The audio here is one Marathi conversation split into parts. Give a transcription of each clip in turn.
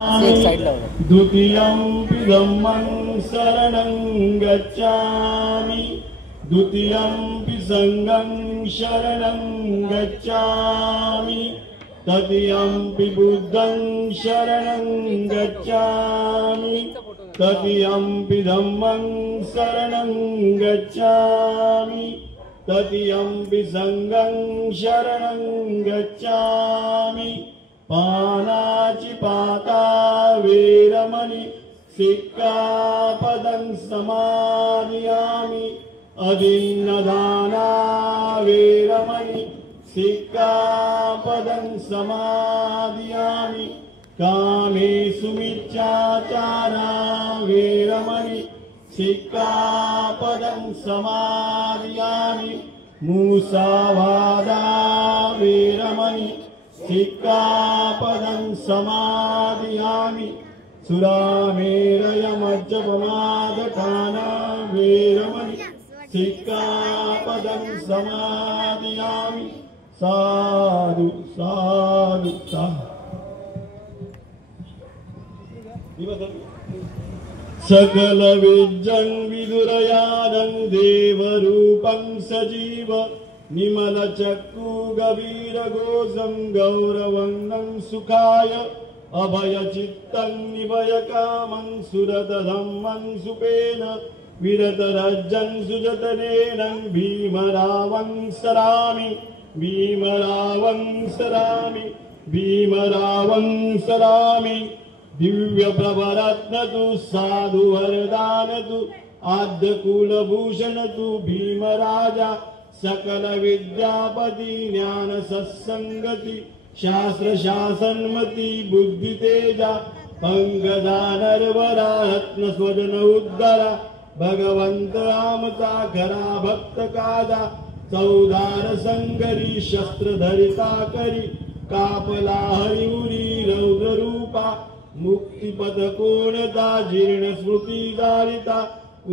द्वितीयंपि धम्मं शरणं गच्छामि द्वितीयंपि संघं शरणं गच्छामि तृतीयंपि बुद्धं शरणं गच्छामि तृतीयंपि धम्मं शरणं गच्छामि तृतीयंपि संघं शरणं गच्छामि पानाचि पाता वीरमणि सिक्खापदं समादियामि अदीन्नदाना वीरमणि सिक्खापदं समादियामि कामेषु मिथ्याचारा वीरमणि सिक्खापदं समादियामि मुसावादा वीरमणि सिक्खापदं समादियामि सुरामेरयमज्जपमादठाना वीरमणि सिक्खापदं समादियामि साधु साधु सकल विद्यं विदुरयानं देवरूपं सजीव निमलचक्षु गभीरघोषं गौरवन्नं सुखाय अभयचित्तं निभयकामं सुरतधम्मं सुपेन विरतरज्जं सुजतनेन भीमरावं सरामि भीमरावं सरामि भीमरावं सरामि दिव्यप्रभरत्नतु साधुवरदानतु आद्यकुलभूषणतु भीमराजा सकल विद्यापति ज्ञान सत्संगति शास्त्र शासनमति बुद्धि तेजा पंगदा नरवरा रत्न स्वजन उद्धरा भगवंत आमचा खरा भक्त कादा चौदार संगरी शस्त्र धरिता करी कापला हरिउरी रौद्र रूपा मुक्तिपद कोणता जीर्ण स्मृती दारिता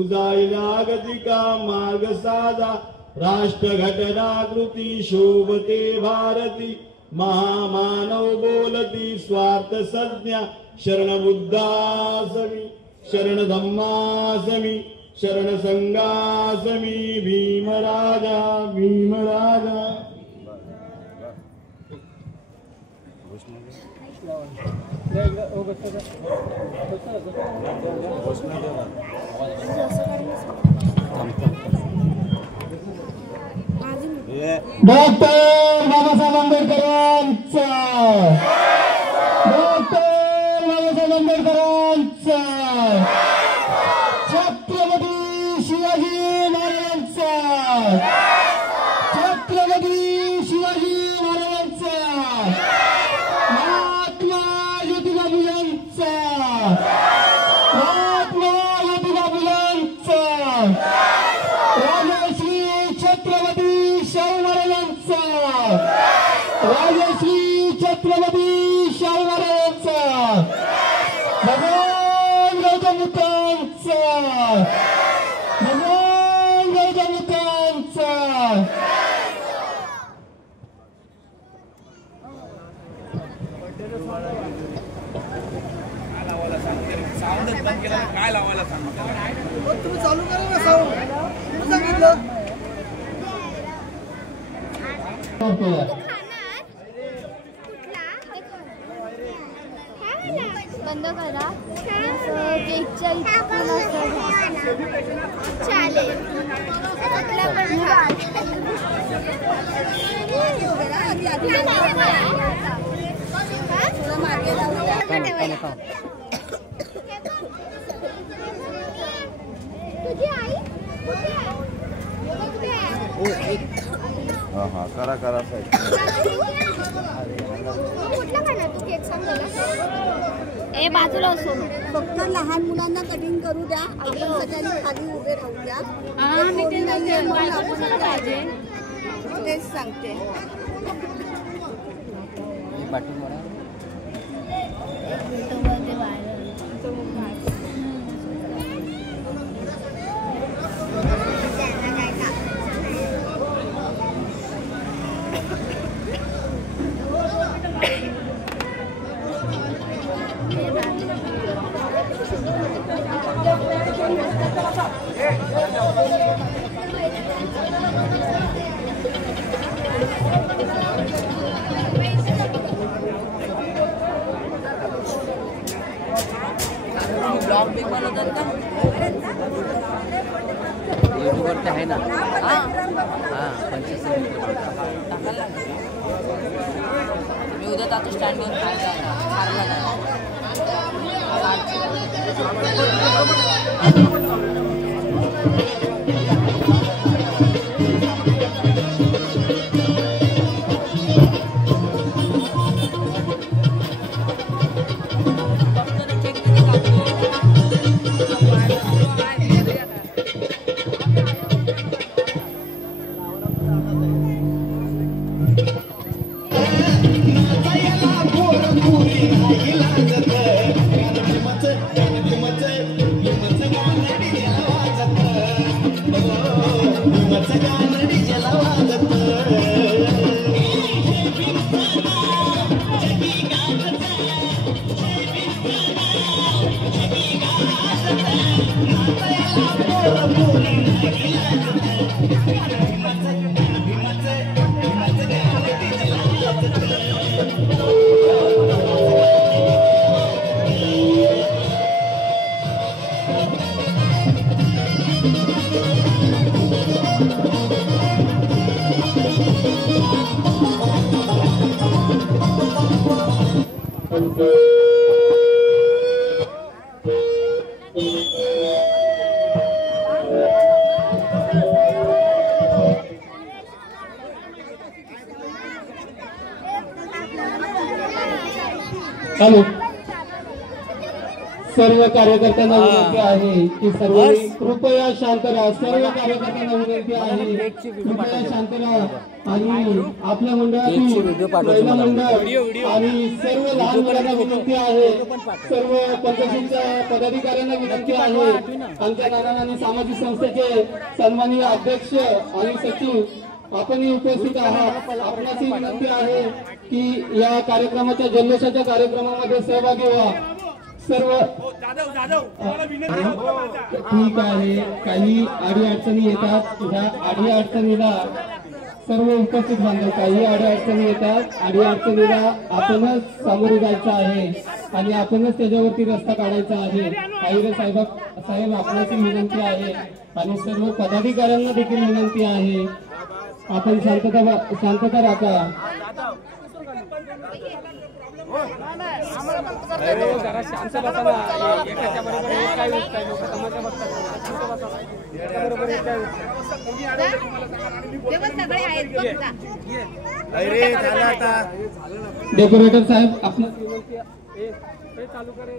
उजायला गतिका मार्ग साधा राष्ट्र घटनाकृती शोभते भारती महामानव बोलती स्वार्थ संज्ञा शरण बुद्धासमी शरण धम्मासमी शरण संघासमी भीमराजा भीमराजा डॉक्टर बाबासाहेब आंबेडकरांचा डॉक्टर बाबासाहेब आंबेडकरांचा छत्रपती शिवाजी महाराजांचा छत्रपती शिवाजी महाराजांचा महात्मा ज्योतिबा फुलेंचा महात्मा ज्योतिबा फुलेंचा राजश्री छत्रपती शाहू महाराजांचा राजश्री छत्रपती शाहू महाराजांचा भगवान गौतम बुद्धांचा भगवान गौतम बुद्धांचा काय लावायला सांगितलं तुम्ही चालू करा ना साऊंड सांगितलं बंद करा केकच्या इतकं चालेल तुझी आई हा हा करा करा ए बाजूला असो फक्त लहान मुलांना कटिंग करू द्या आपण सगळ्यांनी खाली उभे राहू द्या तेच सांगते ब्लॉग बिग बनवतात का यूट्यूबवरती आहे ना हां 25 टाकायला मी उद्या जातो स्टँडवर खायला हॅलो सर्व कार्यकर्त्यांना विनंती आहे की सर्वांनी कृपया शांत राहा. सर्व कार्यकर्त्यांना विनंती आहे कृपया शांत राहा आणि आपल्या मंडळातील महिला मंडळ आणि सर्व लहान मुलांना विनंती आहे. सर्व पंचायतीच्या पदाधिकाऱ्यांना विनंती आहे. आमच्या नाना आणि सामाजिक संस्थेचे सन्माननीय अध्यक्ष आणि सचिव आपणही उपस्थित आहात. आपणाची विनंती आहे की या कार्यक्रमाच्या जल्लोषाच्या कार्यक्रमामध्ये सहभागी व्हा. सर्व ठीक आहे. काही अडी अडचणी येतात. त्या अडी अडचणीला सर्व उपस्थित बांधव काही अडी अडचणी येतात. अडी अडचणीला आपणच सामोरे जायचं आहे आणि आपणच त्याच्यावरती रस्ता काढायचा आहे. आईरे साहेब आपणाची विनंती आहे आणि सर्व पदाधिकाऱ्यांना देखील विनंती आहे आपण शांतता राखा. डेकोरेटर साहेब आपण चालू करे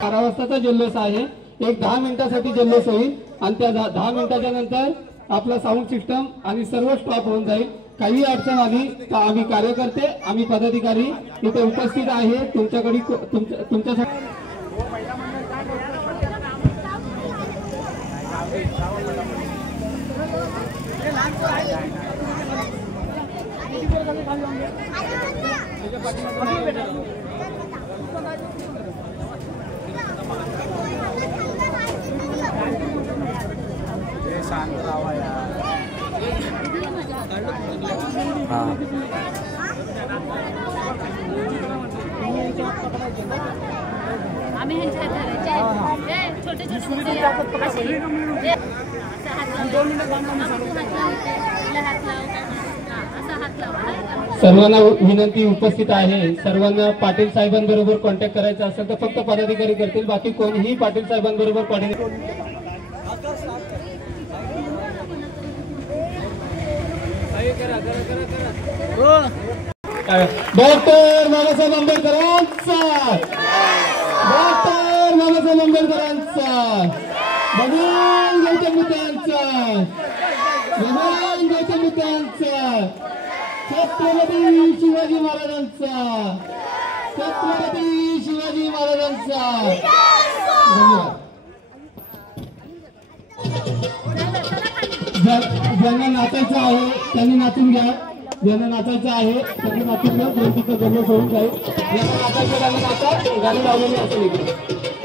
12 वाजताचा जल्लोष आहे. एक 10 मिनिटासाठी जल्लोष होईल आणि त्या 10 मिनिटाच्या नंतर आपला साऊंड सिस्टम आणि सर्व स्टॉप होऊन जाईल. काही अडचण आली तर आम्ही कार्यकर्ते आम्ही पदाधिकारी इथे उपस्थित आहे तुमच्याकडे तुमच्यासाठी. आम्ही छोटे सर्वांना विनंती उपस्थित आहे. सर्वांना पाटील साहेबांबरोबर कॉन्टॅक्ट करायचा असेल तर फक्त पदाधिकारी करतील. बाकी कोणीही पाटील साहेबांबरोबर डॉक्टर बाबासाहेब आंबेडकरांचा भगवान गौतम बुद्धांचा छत्रपती शिवाजी महाराजांचा धन्यवाद. ज्यांना नाचायचं आहे त्यांनी नाचून घ्या. ज्यांना नाचायचं आहे त्यांनी नाचून ग्रंथीचं गरज होऊन जाईल. ज्यांना नाचायचं त्यांना नाचा, गाणी लावलेली असेल इकडे.